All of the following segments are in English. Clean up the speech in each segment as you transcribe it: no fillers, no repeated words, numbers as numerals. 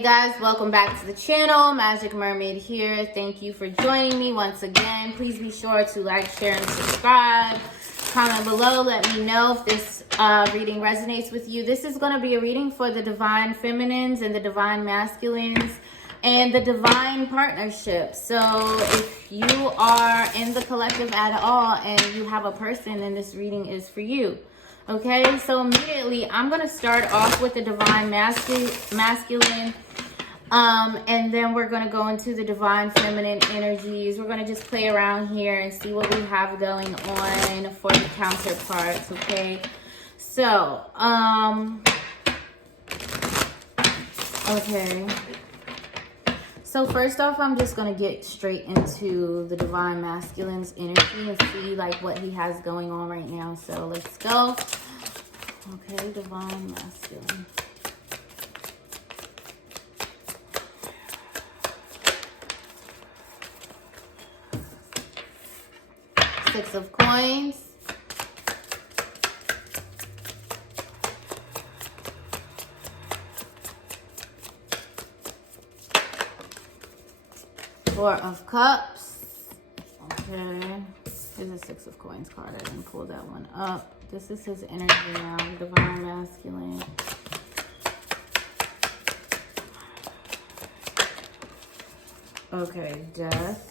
Hey guys, welcome back to the channel. Magic Mermaid here. Thank you for joining me once again. Please be sure to like, share, and subscribe. Comment below, let me know if this reading resonates with you. This is going to be a reading for the divine feminines and the divine masculines and the divine partnership. So if you are in the collective at all and you have a person, then this reading is for you. Okay, so immediately I'm going to start off with the divine masculine. And then we're going to go into the divine feminine energies. We're going to just play around here and see what we have going on for the counterparts, okay? So, okay. So first off, I'm just going to get straight into the divine masculine's energy and see like what he has going on right now. So let's go. Okay, divine masculine. Six of coins. Four of cups. Okay. Here's a six of coins card. I didn't pull that one up. This is his energy now. Divine masculine. Okay, death.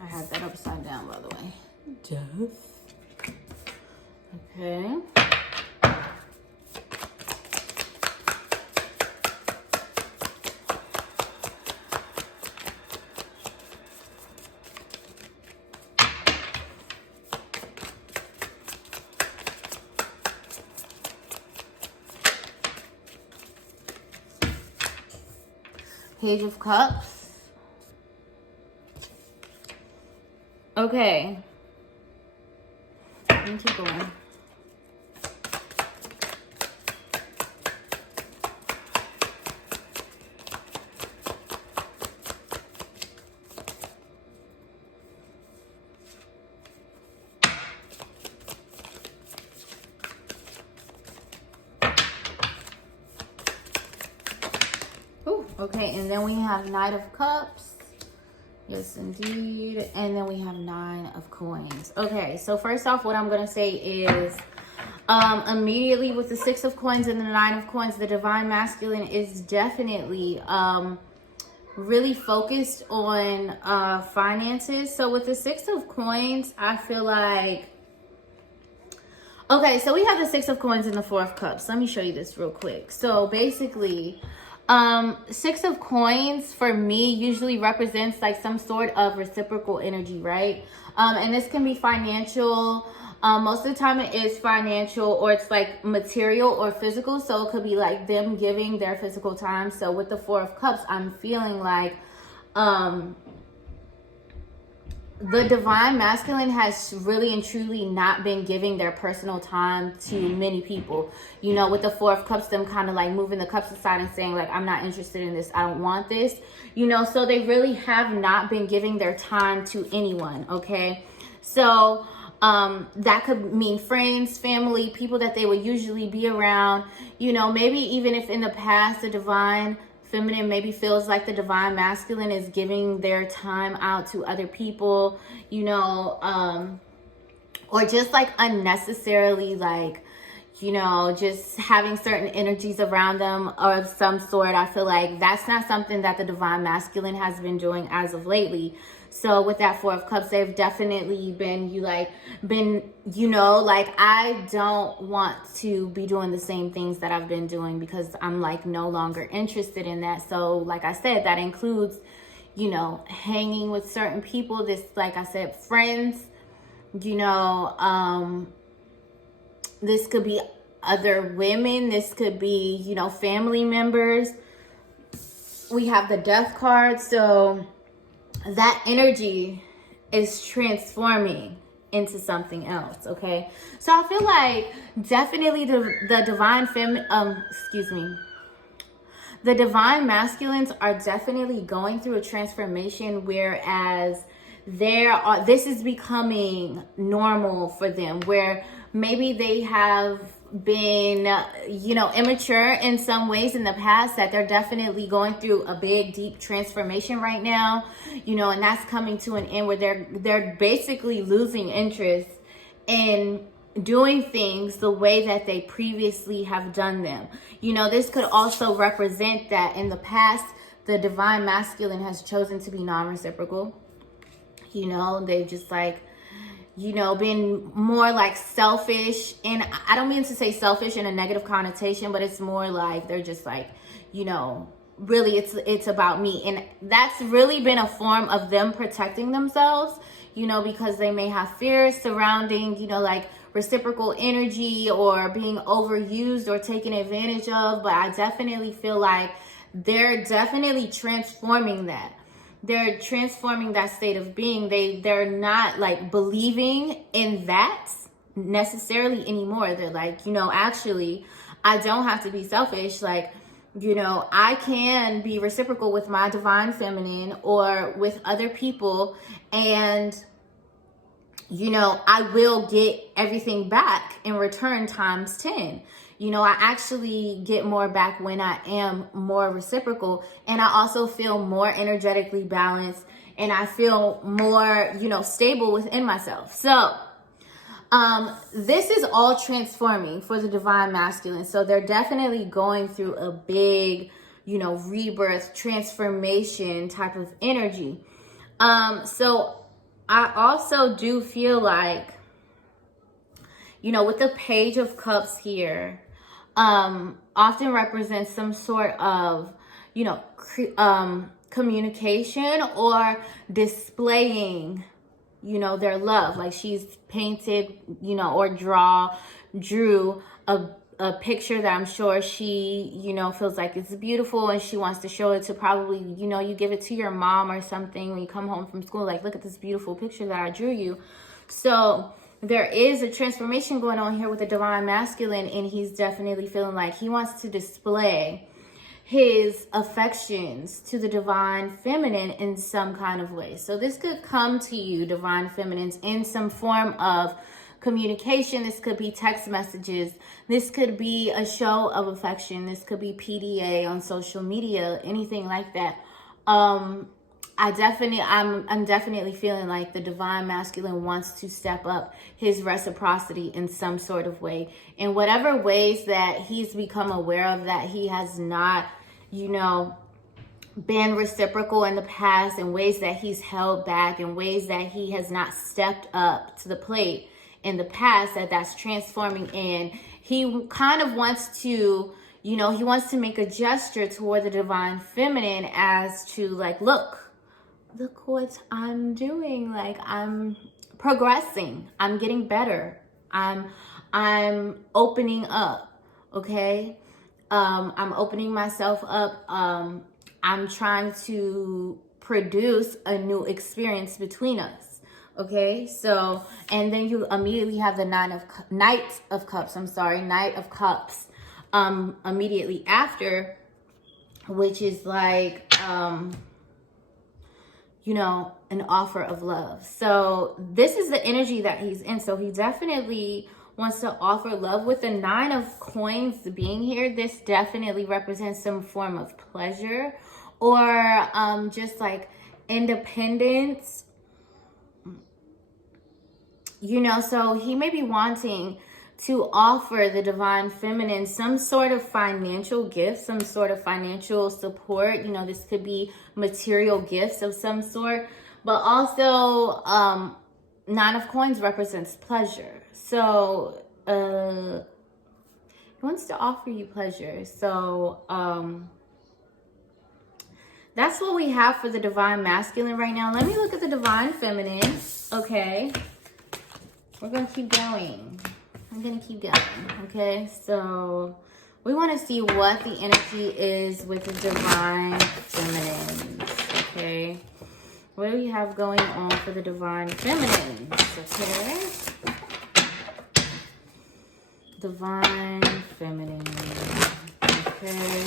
I had that upside down, by the way. Death. Okay. Page of Cups. Okay. Let me keep going. Ooh, okay, and then we have Knight of Cups. Yes, indeed. And then we have Nine of Coins. Okay, so first off, what I'm going to say is immediately with the Six of Coins and the Nine of Coins, the divine masculine is definitely really focused on finances. So with the Six of Coins, I feel like... Okay, so we have the Six of Coins and the Four of Cups. Let me show you this real quick. So basically... Six of Coins for me usually represents like some sort of reciprocal energy, right? And this can be financial. Most of the time it is financial, or it's like material or physical. So it could be like them giving their physical time. So with the Four of Cups, I'm feeling like the divine masculine has really and truly not been giving their personal time to many people. You know, with the Four of Cups, them kind of like moving the cups aside and saying like, I'm not interested in this. I don't want this. You know, so they really have not been giving their time to anyone. Okay. So that could mean friends, family, people that they would usually be around. You know, maybe even if in the past the divine feminine maybe feels like the divine masculine is giving their time out to other people, you know, or just like unnecessarily, like, you know, just having certain energies around them or of some sort. I feel like that's not something that the divine masculine has been doing as of lately. So with that Four of Cups, they've definitely been, you know, like, I don't want to be doing the same things that I've been doing because I'm like no longer interested in that. So like I said, that includes, you know, hanging with certain people. This, like I said, friends, you know, this could be other women. This could be, you know, family members. We have the Death card. So that energy is transforming into something else, okay? So I feel like definitely the divine the divine masculines are definitely going through a transformation, whereas this is becoming normal for them, where maybe they have been, immature in some ways in the past, that they're definitely going through a big, deep transformation right now, and that's coming to an end where they're basically losing interest in doing things the way that they previously have done them. This could also represent that in the past, the divine masculine has chosen to be non-reciprocal. They've just been more like selfish. And I don't mean to say selfish in a negative connotation, but it's more like they're just really it's about me. And that's really been a form of them protecting themselves, because they may have fears surrounding, reciprocal energy or being overused or taken advantage of. But I definitely feel like they're definitely transforming that. They're transforming that state of being. They're not believing in that necessarily anymore. They're actually, I don't have to be selfish. I can be reciprocal with my divine feminine or with other people, and I will get everything back in return times 10. I actually get more back when I am more reciprocal, and I also feel more energetically balanced, and I feel more, stable within myself. So, this is all transforming for the divine masculine. So they're definitely going through a big, rebirth, transformation type of energy. So I also do feel like, with the Page of Cups here, often represents some sort of, communication or displaying, their love. Like she's painted, or drew a picture that I'm sure she, feels like it's beautiful, and she wants to show it to probably, you give it to your mom or something when you come home from school, like, look at this beautiful picture that I drew you. So there is a transformation going on here with the divine masculine, and he's definitely feeling like he wants to display his affections to the divine feminine in some kind of way. So this could come to you, divine feminines, in some form of communication. This could be text messages. This could be a show of affection. This could be PDA on social media, anything like that. I'm definitely feeling like the divine masculine wants to step up his reciprocity in some sort of way. In whatever ways that he's become aware of that he has not, been reciprocal in the past, in ways that he's held back, in ways that he has not stepped up to the plate in the past, that's transforming. And he kind of wants to, he wants to make a gesture toward the divine feminine as to look what I'm doing. I'm progressing. I'm getting better. I'm opening up. Okay. I'm opening myself up. I'm trying to produce a new experience between us. Okay. So, and then you immediately have the Knight of Cups immediately after, which is an offer of love. So this is the energy that he's in. So he definitely wants to offer love. With the 9 of Coins being here, this definitely represents some form of pleasure or just independence. So he may be wanting to offer the divine feminine some sort of financial gift, some sort of financial support. This could be material gifts of some sort, but also 9 of Coins represents pleasure. So he wants to offer you pleasure. So that's what we have for the divine masculine right now. Let me look at the divine feminine. Okay, we're gonna keep going. I'm gonna keep going. Okay, so we want to see what the energy is with the divine feminine. Okay, what do we have going on for the divine feminine? Okay, divine feminine. Okay,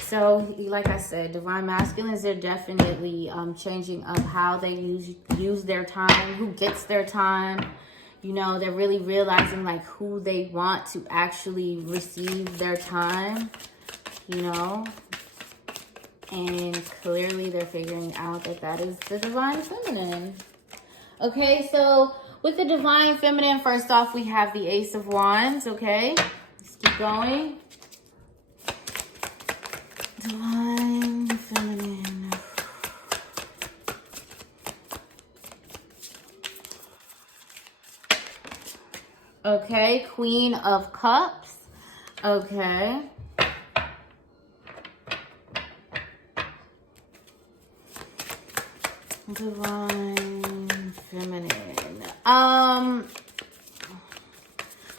so like I said, divine masculines, they're definitely changing up how they use their time, who gets their time. You know, they're really realizing like who they want to actually receive their time, you know. And clearly they're figuring out that that is the Divine Feminine. Okay, so with the Divine Feminine, first off, we have the Ace of Wands, okay? Let's keep going. Divine Feminine. Okay, Queen of Cups. Okay. Divine Feminine.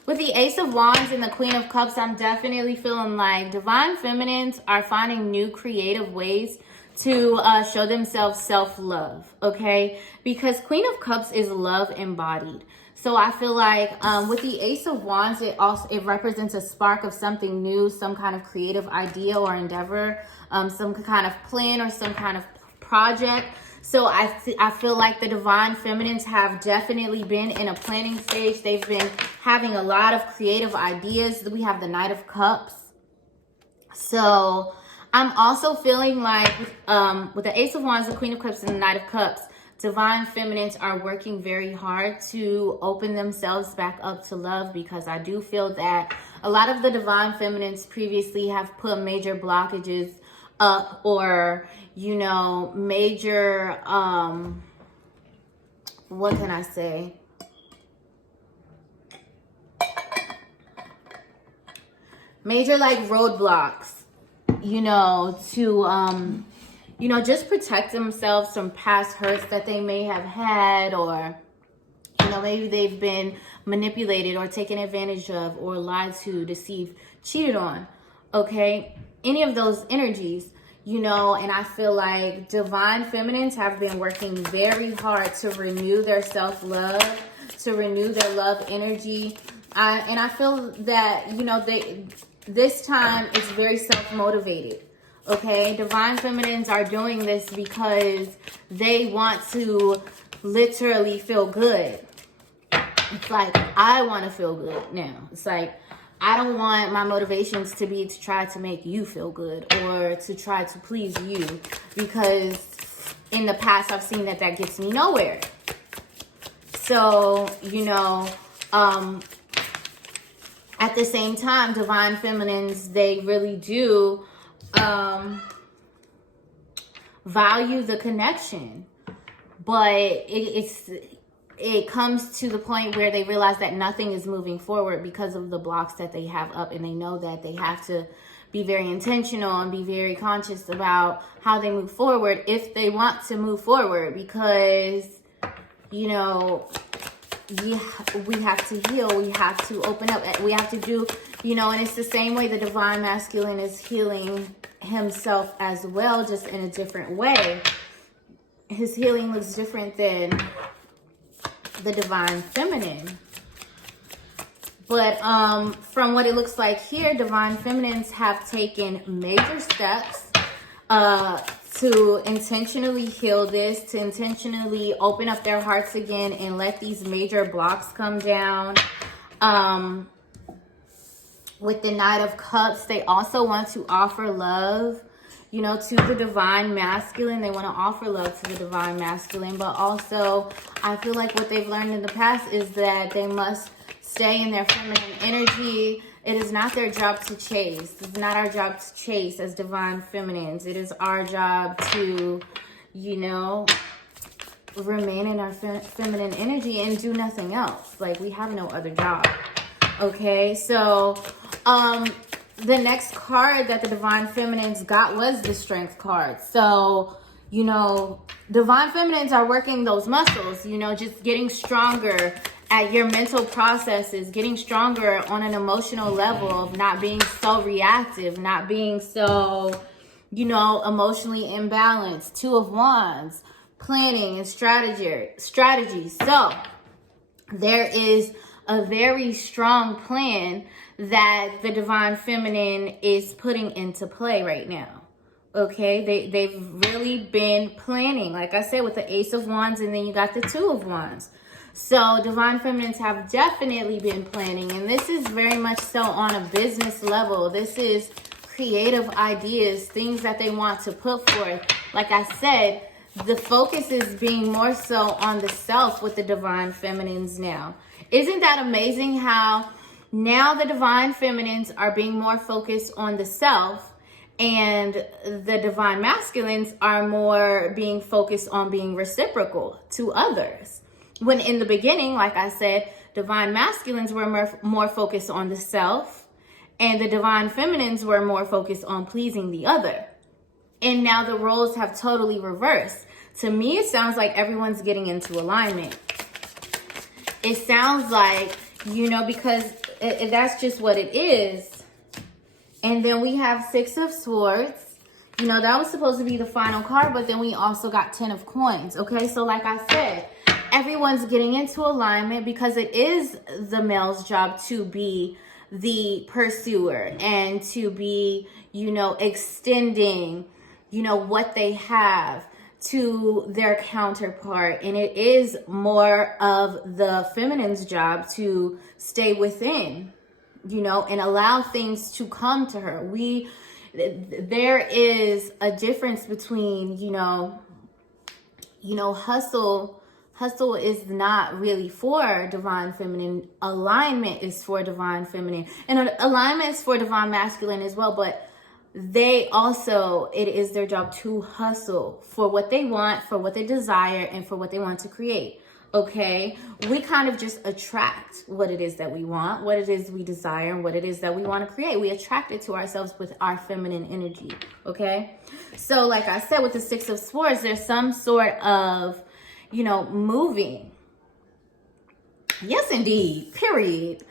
With the Ace of Wands and the Queen of Cups, I'm definitely feeling like Divine Feminines are finding new creative ways to show themselves self-love, okay? Because Queen of Cups is love embodied. So I feel like with the Ace of Wands, it represents a spark of something new, some kind of creative idea or endeavor, some kind of plan or some kind of project. So I feel like the Divine Feminines have definitely been in a planning stage. They've been having a lot of creative ideas. We have the Knight of Cups. So I'm also feeling like with the Ace of Wands, the Queen of Cups, and the Knight of Cups, Divine Feminines are working very hard to open themselves back up to love, because I do feel that a lot of the Divine Feminines previously have put major blockages up, or, you know, major, what can I say? Major like roadblocks, you know, to, you know, just protect themselves from past hurts that they may have had, or, you know, maybe they've been manipulated or taken advantage of or lied to, deceived, cheated on, okay? Any of those energies, you know, and I feel like Divine Feminines have been working very hard to renew their self-love, to renew their love energy. And I feel that, you know, this time it's very self-motivated. Okay, Divine Feminines are doing this because they want to literally feel good. It's like, I want to feel good now. It's like, I don't want my motivations to be to try to make you feel good or to try to please you, because in the past I've seen that gets me nowhere. So, you know, at the same time, Divine Feminines, they really do value the connection, but it comes to the point where they realize that nothing is moving forward because of the blocks that they have up, and they know that they have to be very intentional and be very conscious about how they move forward if they want to move forward, because, you know, we have to heal, we have to open up, we have to do, you know, and it's the same way the Divine Masculine is healing himself as well, just in a different way. His healing looks different than the Divine Feminine. But from what it looks like here, Divine Feminines have taken major steps to intentionally heal this, to intentionally open up their hearts again and let these major blocks come down. With the Knight of Cups, they also want to offer love, you know, to the Divine Masculine. They want to offer love to the Divine Masculine, but also I feel like what they've learned in the past is that they must stay in their feminine energy. It is not their job to chase. It's not our job to chase as Divine Feminines. It is our job to, you know, remain in our feminine energy and do nothing else. Like, we have no other job. Okay, so the next card that the Divine Feminines got was the Strength card. So, you know, Divine Feminines are working those muscles, you know, just getting stronger at your mental processes, getting stronger on an emotional level of not being so reactive, not being so, you know, emotionally imbalanced. Two of Wands, planning and strategy. So there is a very strong plan that the Divine Feminine is putting into play right now. Okay, they've really been planning, like I said, with the Ace of Wands, and then you got the Two of Wands. So divine feminines have definitely been planning, and this is very much so on a business level. This is creative ideas, things that they want to put forth. Like I said, the focus is being more so on the self with the divine feminines now. Isn't that amazing how now the divine feminines are being more focused on the self, and the divine masculines are more being focused on being reciprocal to others? When in the beginning, like I said, divine masculines were more focused on the self, and the divine feminines were more focused on pleasing the other. And now the roles have totally reversed. To me, it sounds like everyone's getting into alignment. It sounds like, because that's just what it is. And then we have Six of Swords. That was supposed to be the final card, but then we also got 10 of Coins. Okay, so like I said, everyone's getting into alignment because it is the male's job to be the pursuer and to be, extending, what they have to their counterpart. And it is more of the feminine's job to stay within, and allow things to come to her. There is a difference between, hustle is not really for divine feminine. Alignment is for divine feminine. And alignment is for divine masculine as well. But it is their job to hustle for what they want, for what they desire, and for what they want to create. Okay? We kind of just attract what it is that we want, what it is we desire, and what it is that we want to create. We attract it to ourselves with our feminine energy. Okay? So like I said, with the Six of Swords, there's some sort of moving. Yes, indeed. Period.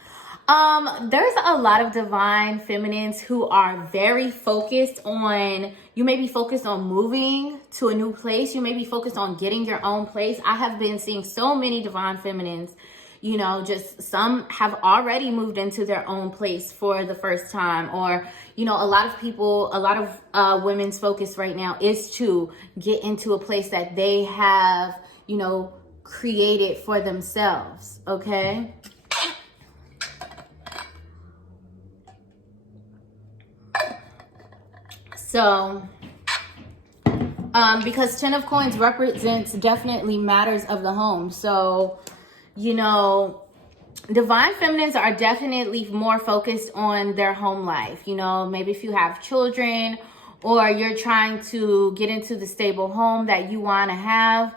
There's a lot of divine feminines who are very focused on, you may be focused on moving to a new place. You may be focused on getting your own place. I have been seeing so many divine feminines, just some have already moved into their own place for the first time, or, a lot of women's focus right now is to get into a place that they have, created for themselves. Okay. So, because 10 of Coins represents definitely matters of the home. So, divine feminines are definitely more focused on their home life. Maybe if you have children or you're trying to get into the stable home that you want to have,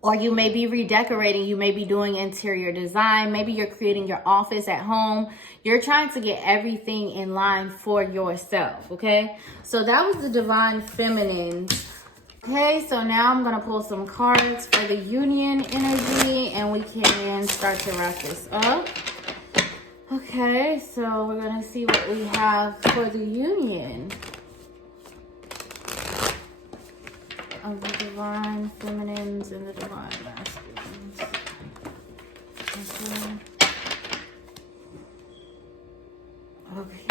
or you may be redecorating, you may be doing interior design, maybe you're creating your office at home. You're trying to get everything in line for yourself, okay? So that was the divine feminine. Okay, so now I'm going to pull some cards for the union energy, and we can start to wrap this up. Okay, so we're going to see what we have for the union of the divine feminines and the divine masculines. Okay.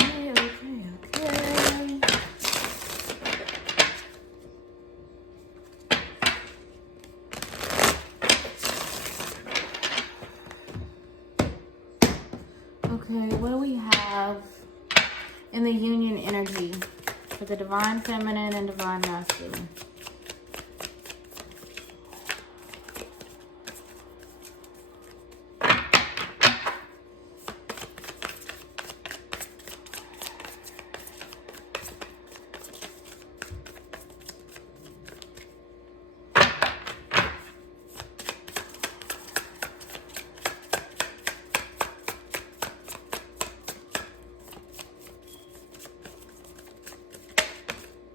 Okay, what do we have in the union energy for the divine feminine and divine masculine?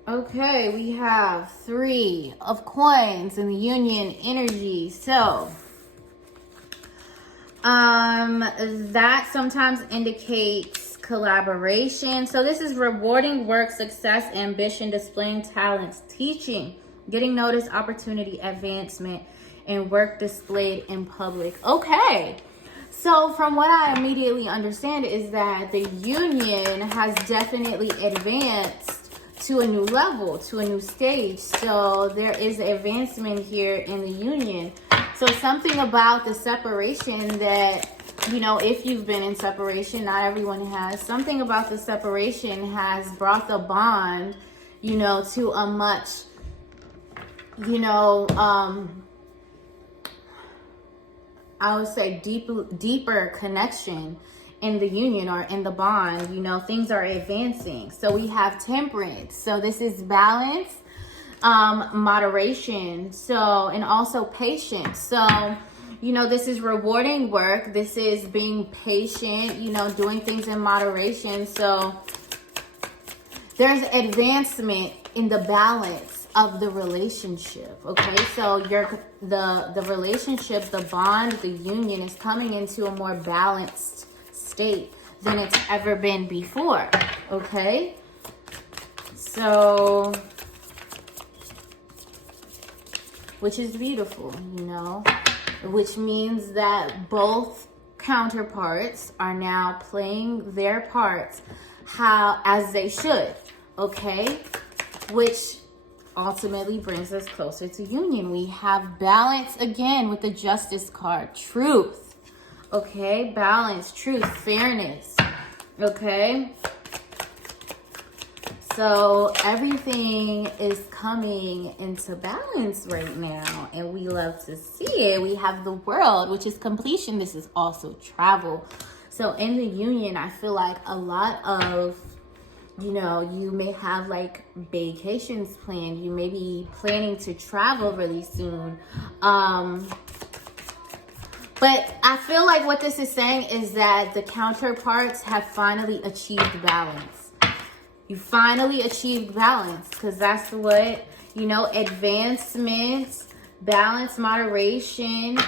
Okay, we have 3 of Coins in the union energy. So, that sometimes indicates collaboration. So this is rewarding work, success, ambition, displaying talents, teaching, getting notice, opportunity, advancement, and work displayed in public. Okay. So from what I immediately understand is that the union has definitely advanced to a new level, to a new stage. So there is advancement here in the union. So something about the separation that, you know, if you've been in separation, not everyone has, something about the separation has brought the bond, you know, to a much, you know, I would say deeper connection in the union or in the bond. You know, things are advancing. So we have temperance. So this is balance, moderation. So, and also patience. So, you know, this is rewarding work. This is being patient, you know, doing things in moderation. So there's advancement in the balance of the relationship. Okay, so the relationship, the bond, the union is coming into a more balanced state than it's ever been before. Okay, so, which is beautiful, you know, which means that both counterparts are now playing their parts as they should. Okay, which ultimately brings us closer to union. We have balance again with the justice card. Truth. Okay, balance, truth, fairness. Okay, so everything is coming into balance right now, and we love to see it. We have the world, which is completion. This is also travel. So in the union, I feel like a lot of, you know, you may have like vacations planned. You may be planning to travel really soon. But I feel like what this is saying is that the counterparts have finally achieved balance. You finally achieved balance, because that's what, you know, advancement, balance, moderation,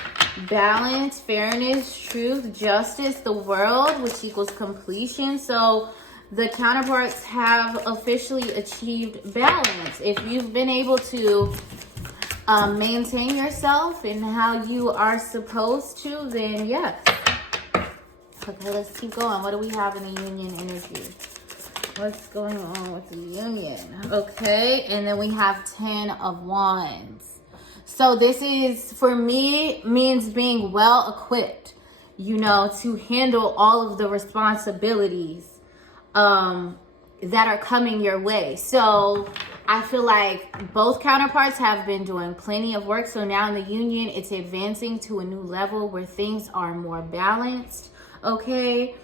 balance, fairness, truth, justice, the world, which equals completion. So the counterparts have officially achieved balance. If you've been able to maintain yourself and how you are supposed to, then yes. Okay, let's keep going. What do we have in the union energy? What's going on with the union? Okay, and then we have 10 of Wands. So this is, for me, means being well equipped, you know, to handle all of the responsibilities that are coming your way. So I feel like both counterparts have been doing plenty of work. So now in the union, it's advancing to a new level where things are more balanced. Okay.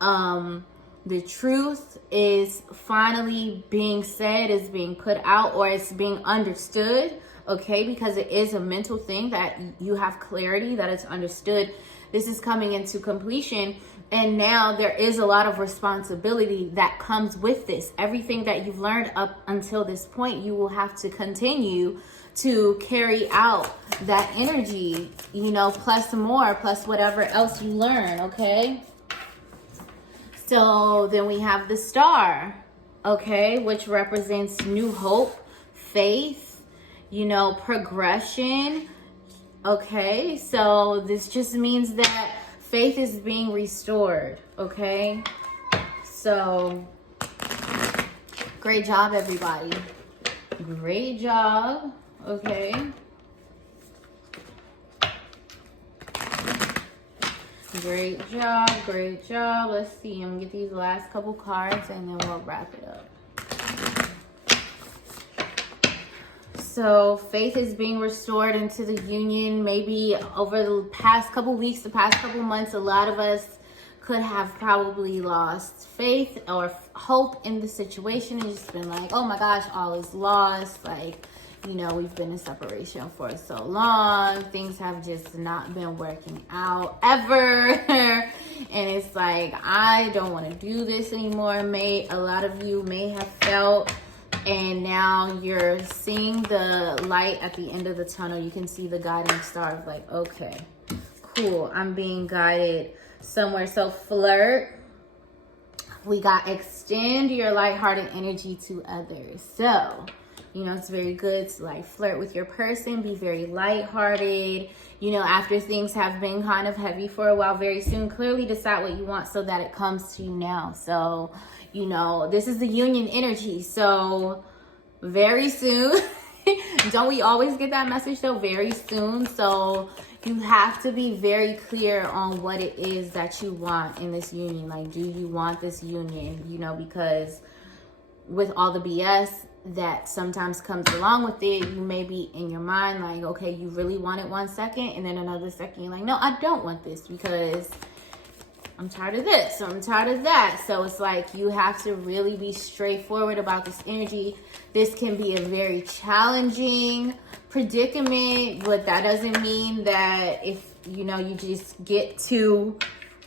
The truth is finally being said, is being put out, or it's being understood. Okay. Because it is a mental thing that you have clarity that it's understood. This is coming into completion. And now there is a lot of responsibility that comes with this. Everything that you've learned up until this point, you will have to continue to carry out that energy, you know, plus more, plus whatever else you learn, okay? So then we have the star, okay, which represents new hope, faith, you know, progression, okay? So this just means that faith is being restored, okay? So, great job, everybody. Great job, okay? Great job, great job. Let's see, I'm gonna get these last couple cards and then we'll wrap it up. So faith is being restored into the union. Maybe over the past couple weeks, the past couple months, a lot of us could have probably lost faith or hope in the situation and just been like, oh my gosh, all is lost. Like, you know, we've been in separation for so long. Things have just not been working out ever. And it's like, I don't want to do this anymore. A lot of you may have felt. And now you're seeing the light at the end of the tunnel. You can see the guiding star of like, okay, cool. I'm being guided somewhere. So flirt. We got extend your lighthearted energy to others. So, you know, it's very good to like flirt with your person. Be very lighthearted. You know, after things have been kind of heavy for a while, very soon, clearly decide what you want so that it comes to you now. So, you know, this is the union energy. So very soon Don't we always get that message though? Very soon. So you have to be very clear on what it is that you want in this union. Like, do you want this union? You know, because with all the BS that sometimes comes along with it, you may be in your mind like, okay, you really want it 1 second, and then another second you're like, no, I don't want this because I'm tired of this, or I'm tired of that. So it's like you have to really be straightforward about this energy. This can be a very challenging predicament, but that doesn't mean that if, you know, you just get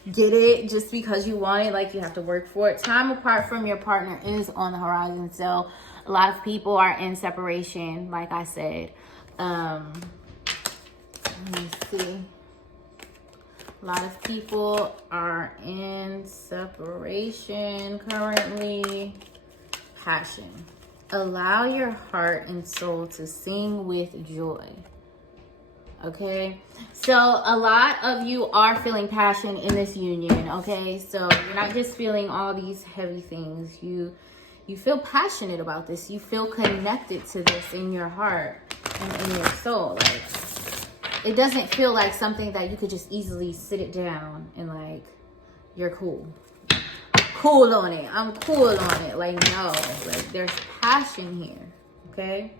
it just because you want it, like you have to work for it. Time apart from your partner is on the horizon. So a lot of people are in separation, like I said. Let me see. A lot of people are in separation currently. Passion. Allow your heart and soul to sing with joy. Okay? So a lot of you are feeling passion in this union. Okay? So you're not just feeling all these heavy things. You feel passionate about this. You feel connected to this in your heart and in your soul. Like, it doesn't feel like something that you could just easily sit it down and like, you're cool. Cool on it. I'm cool on it. Like, no. Like, there's passion here. Okay?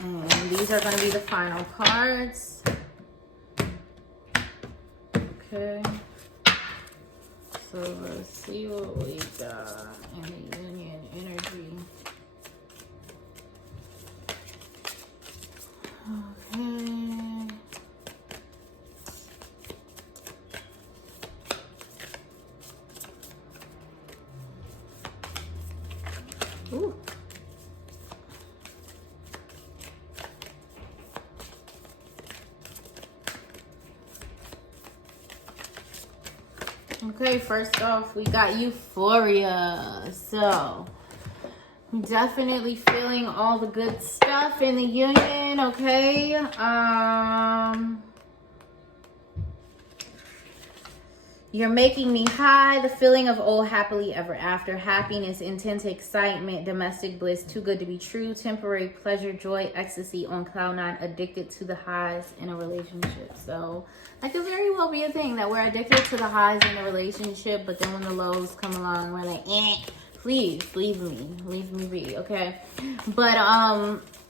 And these are going to be the final cards. Okay. So let's see what we got in the union energy. Okay. Ooh. Okay, first off, we got euphoria. So, definitely feeling all the good stuff in the union, okay? You're making me high. The feeling of old happily ever after. Happiness, intense excitement, domestic bliss, too good to be true, temporary pleasure, joy, ecstasy on cloud nine, addicted to the highs in a relationship. So that could very well be a thing, that we're addicted to the highs in a relationship, but then when the lows come along, we're like, please leave me be, okay? But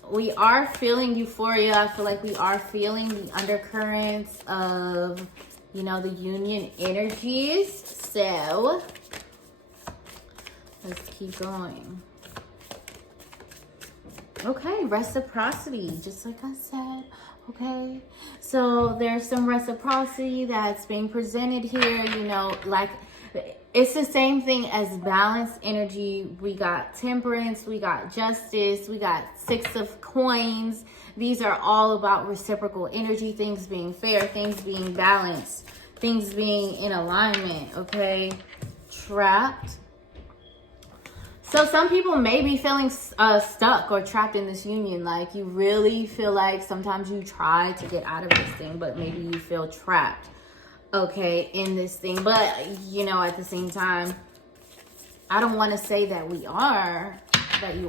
we are feeling euphoria. I feel like we are feeling the undercurrents of, you know, the union energies. So let's keep going. Okay, reciprocity, just like I said. Okay, so there's some reciprocity that's being presented here. You know, like, it's the same thing as balanced energy. We got temperance, we got justice, we got 6 of coins. These are all about reciprocal energy, things being fair, things being balanced, things being in alignment, okay? Trapped. So some people may be feeling stuck or trapped in this union. Like, you really feel like sometimes you try to get out of this thing, but maybe you feel trapped, okay, in this thing. But, you know, at the same time, I don't want to say that you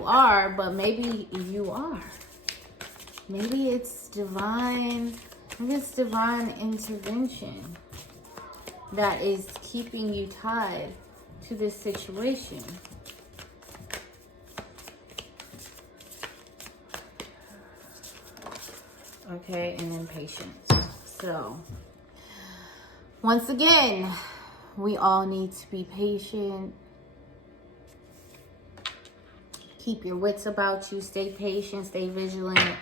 are, but maybe you are. Maybe it's divine intervention that is keeping you tied to this situation. Okay, and then patience. So, once again, we all need to be patient. Keep your wits about you. Stay patient. Stay vigilant.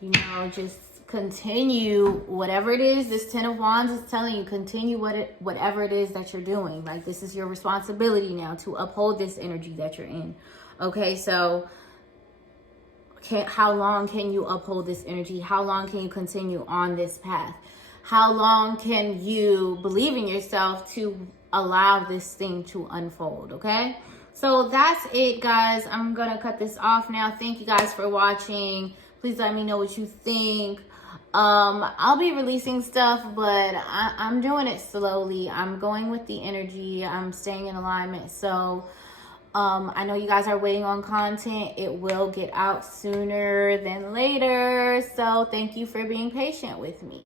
You know, just continue whatever it is. This 10 of Wands is telling you, continue whatever it is that you're doing. Like, this is your responsibility now to uphold this energy that you're in. Okay, so how long can you uphold this energy? How long can you continue on this path? How long can you believe in yourself to allow this thing to unfold? Okay, so that's it, guys. I'm gonna cut this off now. Thank you guys for watching. Please let me know what you think. I'll be releasing stuff, but I'm doing it slowly. I'm going with the energy. I'm staying in alignment. So I know you guys are waiting on content. It will get out sooner than later. So thank you for being patient with me.